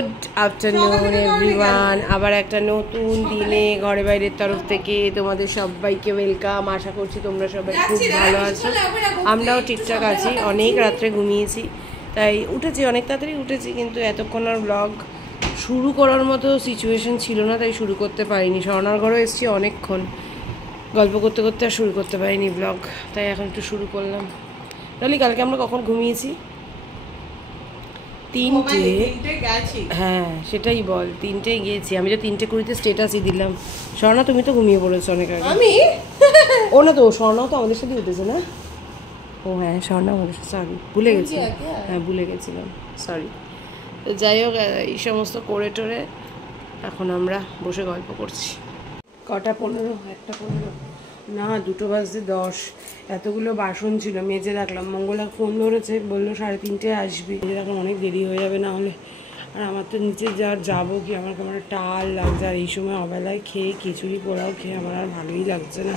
Good afternoon everyone. আবার একটা নতুন দিনে ঘরে বাইরের তরফ থেকে তোমাদের সবাইকে ওয়েলকাম। আশা করছি তোমরা সবাই খুব ভালো আছো, আমরাও ঠিকঠাক আছি। অনেক রাত্রে ঘুমিয়েছি, তাই উঠেছি, অনেক তাড়াতাড়ি উঠেছি, কিন্তু এতক্ষণ আর ব্লগ শুরু করার মতো সিচুয়েশন ছিল না, তাই শুরু করতে পারিনি। স্বর্ণার ঘরেও এসেছি অনেকক্ষণ, গল্প করতে করতে আর শুরু করতে পারিনি ব্লগ, তাই এখন একটু শুরু করলাম। তাহলে কালকে আমরা কখন ঘুমিয়েছি? 3টে। হ্যাঁ সেটাই বল, 3টে গিয়েছি। আমি তো 3:20 স্টেটাসই দিলাম। স্বর্ণা তুমি তো ঘুমিয়ে পড়েছো অনেক আগে। আমি ও না তো, স্বর্ণাও তো আমাদের সাথে উঠেছে না? ও হ্যাঁ, স্বর্ণা আমাদের সাথে, সরি ভুলে গেছি। হ্যাঁ ভুলে গেছিলাম, সরি। তো যাই হোক, এই সমস্ত করে টোরে এখন আমরা বসে গল্প করছি। কটা 15? 1:15 না, 2:10। এতগুলো বাসন ছিল, মেজে রাখলাম। মঙ্গলা ফোন ধরেছে, বললো 3:30 আসবি। মেজে রাখলাম, অনেক দেরি হয়ে যাবে না হলে। আর আমার তো নিচে যাবো কি, আমার কেমন টাল লাগছে। আর এই সময় অবেলায় খেয়ে খিচুড়ি পোলাও খেয়ে আমার আর ভালোই লাগছে না।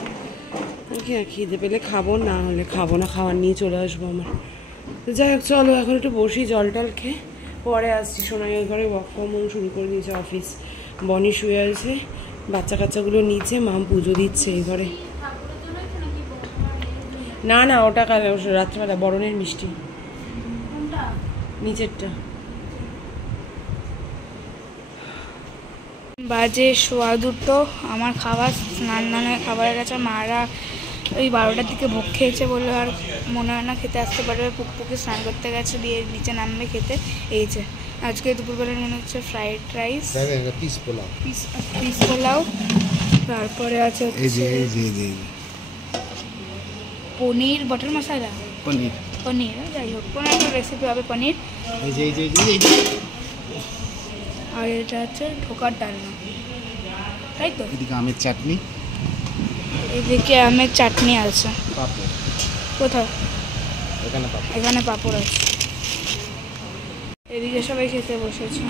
খিদে পেলে খাবো, না হলে খাবো না, খাবার নিয়ে চলে আসবো আমার। তো যাই হোক, চলো এখন একটু বসি, জল টল খেয়ে পরে আসছি। সোনাই ওই ঘরে ওয়ার্ক ফ্রম হোম শুরু করে দিয়েছে অফিস। বনি শুয়ে আছে, বাচ্চা কাচ্চাগুলো নিচে, মাম পুজো দিচ্ছে এই ঘরে। না না, ওটা কাল রাত্রেবেলা বরণের মিষ্টি, নিচেরটা। বাজে 2:15, আমার খাবার স্নান খাবার হয়ে গেছে। মারা ওই 12টার দিকে ভোগ খেয়েছে, বললো আর মনে হয় না খেতে আসতে পারবে। পুকপুকে স্নান করতে গেছে, দিয়ে নিচে নামবে খেতে। এই যে আজকে দুপুরবেলা মনে হচ্ছে ফ্রাইড রাইস, পিস পোলাও, তারপরে আছে পনির বাটার মশলা, পনির যাই হোক কোনো একটা রেসিপি হবে পনির। আর এটা হচ্ছে ঢোকার ডালনা, তাই তো। এদিকে আমের চাটনি, এদিকে আমের চাটনি আছে। কোথাও? এখানে পাঁপড় আছে। এদিকে সবাই খেতে বসেছে।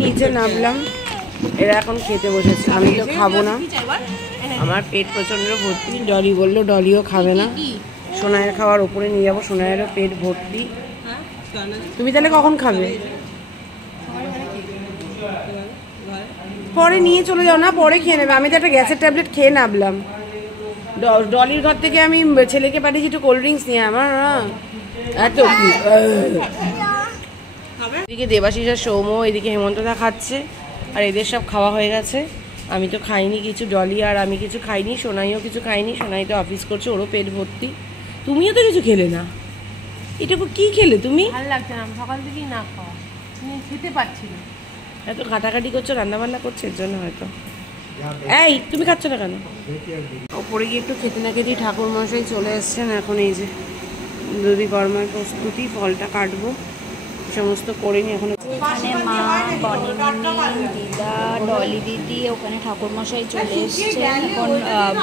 নিচে নামলাম, এরা এখন খেতে বসেছে। আমি তো খাবো না, আমার পেট প্রচণ্ড ভর্তি। ডলি বললো ডলিও খাবে না। সোনাইয়ের খাওয়ার ওপরে নিয়ে যাবো, সোনাইয়েরও পেট ভর্তি। তুমি তাহলে কখন খাবে? পরে নিয়ে চলে যাও না, পরে খেয়ে নেবে। আমি তো একটা গ্যাসের ট্যাবলেট খেয়ে নামলাম। ডলির ঘর থেকে আমি ছেলেকে পাঠিয়েছি একটু কোল্ড ড্রিঙ্কস নিয়ে। আমার এত এদিকে দেবাশিস আর সৌম্য, এদিকে হেমন্তদা খাচ্ছে, আর এদের সব খাওয়া হয়ে গেছে। আমি তো খাইনি কিছু, ডলি আর আমি কিছু খাইনি, সোনাইও কিছু খাইনি। সোনাই তো অফিস করছে, ওরও পেট ভর্তি। তুমিও তো কিছু খেলে না। এটুকু কি খেলে তুমি? ভালো লাগছে না, সকাল থেকেই না খাওয়া, খেতে পারছি না। এত কাটাকাটি করছো, রান্নাবান্না করছো, এর জন্য হয়তো। এই তুমি খাচ্ছ না কেন? ওপরে গিয়ে একটু খেতে না খেতেই ঠাকুর মশাই চলে এসছেন। এখন এই যে দুধি কর্মার প্রস্তুতি, ফলটা কাটবো, সমস্ত করে নি। এখন ওখানে মা, বনি, দিদা, ডলি দিদি, ওখানে ঠাকুরমশাই চলে এসছে। এখন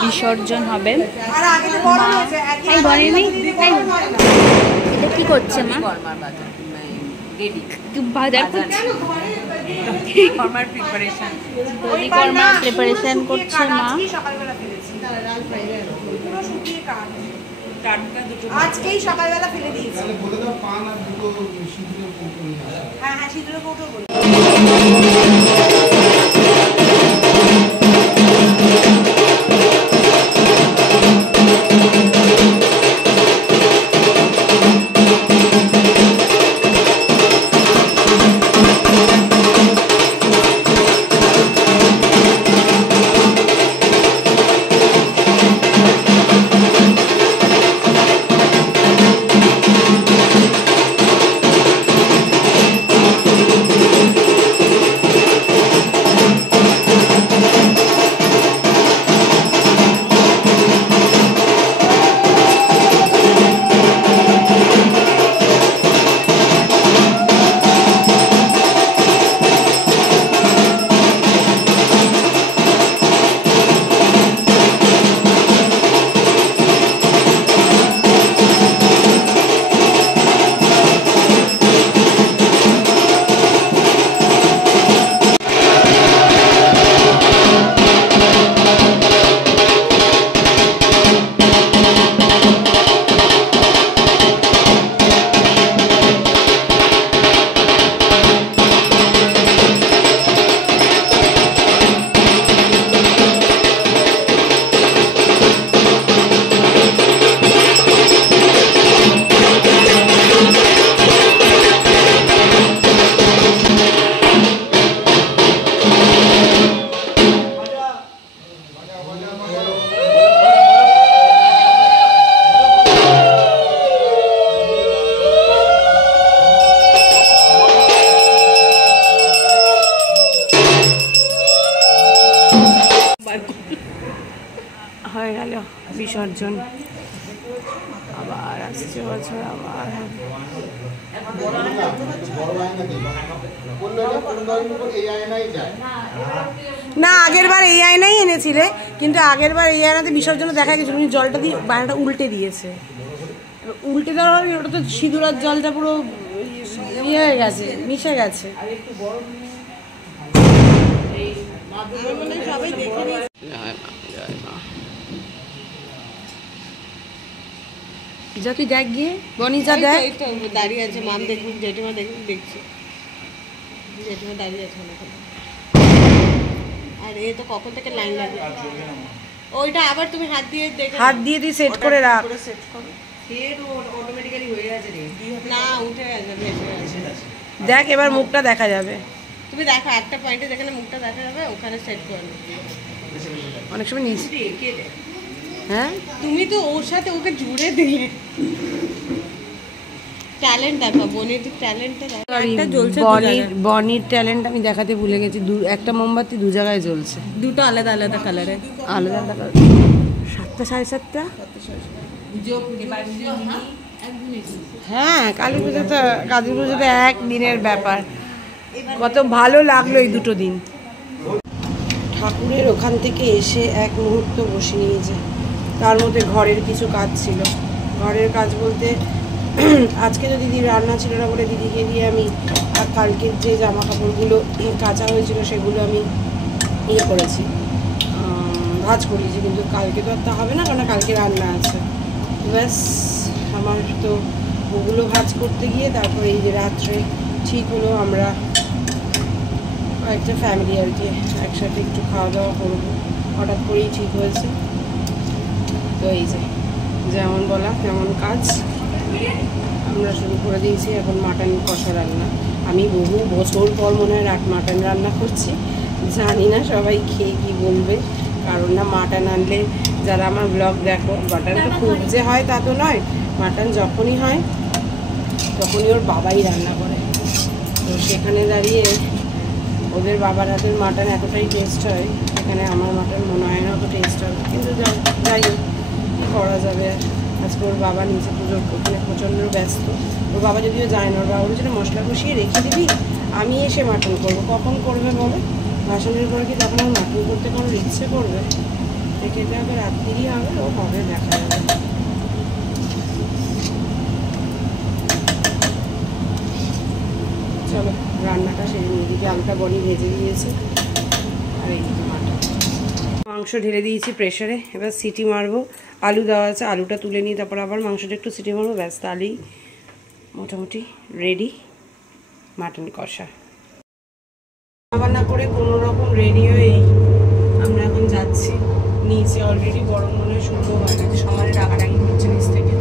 বিসর্জন হবে। এটা কি করছে মা? বাজার করছে, প্রিপারেশন করছে মা। আজকেই সকালবেলা ফেলে দিয়েছি। হ্যাঁ হ্যাঁ, সিঁদুরের কৌটো বলি। গেল বিসর্জন, আবার আসছে বছর আবার। না আগের বার এই আয়নাই এনেছিলে, কিন্তু আগের বার এই আয়নাতে বিসর্জন দেখা গেছিল, উনি জলটা দিয়ে বায়নাটা উল্টে দিয়েছে। উল্টে দেওয়ার ওটা তো সিঁদুরের জলটা পুরো ইয়ে হয়ে গেছে, মিশে গেছে। যা তুই দেখ গিয়ে বনি, যা দেখ দাঁড়িয়ে আছে, মাম দেখুন, জেঠিমা দেখুন, দেখছি জেঠিমা দাঁড়িয়ে আছে ওখানে। আর এ তো কখন থেকে লাইন লাগবে, ওইটা আবার তুমি হাত দিয়ে দেখে, হাত দিয়ে তুই সেট করে রাখ। সেট করো, অটোমেটিক্যালি হয়ে গেছে রে, না উঠে গেছে। দেখ এবার মুখটা দেখা যাবে, তুমি দেখো একটা পয়েন্টে যেখানে মুখটা দেখা যাবে ওখানে সেট করে নেবে। অনেক সময় নিস। হ্যাঁ তুমি তো ওর সাথে ওকে জুড়ে দিলে। ট্যালেন্ট দেখো, বনির ট্যালেন্টটা দেখো, একটা জ্বলছে, বনির ট্যালেন্ট আমি দেখাতে ভুলে গেছি। একটা মোমবাতি দু জায়গায় জ্বলছে, দুটো আলাদা আলাদা কালারে, আলাদা আলাদা। 7টা 7:30। হ্যাঁ কালী পুজোটা, কালী পুজোটা একদিনের ব্যাপার। কত ভালো লাগলো এই দুটো দিন। ঠাকুরের ওখান থেকে এসে এক মুহূর্ত বসে নিয়েছে, তার মধ্যে ঘরের কিছু কাজ ছিল। ঘরের কাজ বলতে আজকে তো দিদির রান্না ছিল না বলে দিদিকে দিয়ে আমি কালকের যে জামা কাপড়গুলো কাঁচা হয়েছিল সেগুলো আমি ইয়ে করেছি, ভাঁজ করেছি। কিন্তু কালকে তো আর তা হবে না, কারণ কালকে রান্না আছে। ব্যাস আমার তো ওগুলো ভাঁজ করতে গিয়ে তারপরে এই যে রাত্রে ঠিক হলো আমরা একটা ফ্যামিলি আর কি একসাথে একটু খাওয়া দাওয়া করবো, হঠাৎ করেই ঠিক হয়েছে। তো এই যে যেমন বলা তেমন কাজ আমরা শুরু করে দিয়েছি। এখন মাটন কষা রান্না, আমি বহু বছর পর মনে হয় মাটন রান্না করছি। জানি না সবাই খেয়ে কী বলবে, কারণ না মাটন আনলে যারা আমার ব্লগ দেখো, মাটন তো খুব যে হয় তা তো নয়, মাটন যখনই হয় তখনই ওর বাবাই রান্না করে। তো সেখানে দাঁড়িয়ে ওদের বাবার হাতের মাটন এতটাই টেস্ট হয়, সেখানে আমার মাটন মনে হয় না অত টেস্ট হবে। কিন্তু যাই হোক কী করা যাবে আর। আজকে ওর বাবা নিচে পুজোর ওখানে প্রচণ্ড ব্যস্ত। ওর বাবা যদিও যায় না, ওর বাবা বলছিল মশলা কষিয়ে রেখে দিবি, আমি এসে মাটন করবো। কখন করবে বলে, ভাসানের পরে কি তখন আর মাটন করতে কোনো ইচ্ছে করবে? রেখে দেওয়া রাত্রিরই হবে, ও হবে দেখা যাবে। চলো রান্নাটা সেরে নিয়ে দিকে, আলুটা বড়ি ভেজে দিয়েছে আর এই দিকে মাংস ঢেলে দিয়েছি প্রেশারে। এবার সিটি মারবো, আলু দেওয়া আছে, আলুটা তুলে নিয়ে তারপর আবার মাংসটা একটু সিটি মারবো, ব্যাস তাহলেই মোটামুটি রেডি মাটন কষা। রান্না করে কোনো রকম রেডি হয়েই আমরা এখন যাচ্ছি নিচে। অলরেডি গরম মনে শুরু হয়ে গেছে, সবাই ডাকাডাকি করছে নিচ থেকে।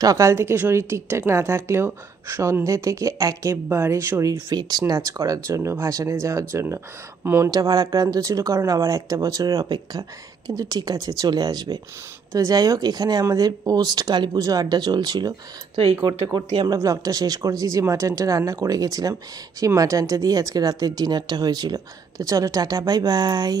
সকাল থেকে শরীর ঠিকঠাক না থাকলেও সন্ধে থেকে একেবারে শরীর ফিট নাচ করার জন্য, ভাসানে যাওয়ার জন্য। মনটা ভারাক্রান্ত ছিল কারণ আমার 1 বছরের অপেক্ষা, কিন্তু ঠিক আছে, চলে আসবে। তো যাই হোক, এখানে আমাদের পোস্ট কালী পুজো আড্ডা চলছিল। তো এই করতে করতেই আমরা ব্লগটা শেষ করেছি। যে মাটনটা রান্না করে গেছিলাম সেই মাটনটা দিয়ে আজকে রাতের ডিনারটা হয়েছিল। তো চলো টাটা, বাই বাই।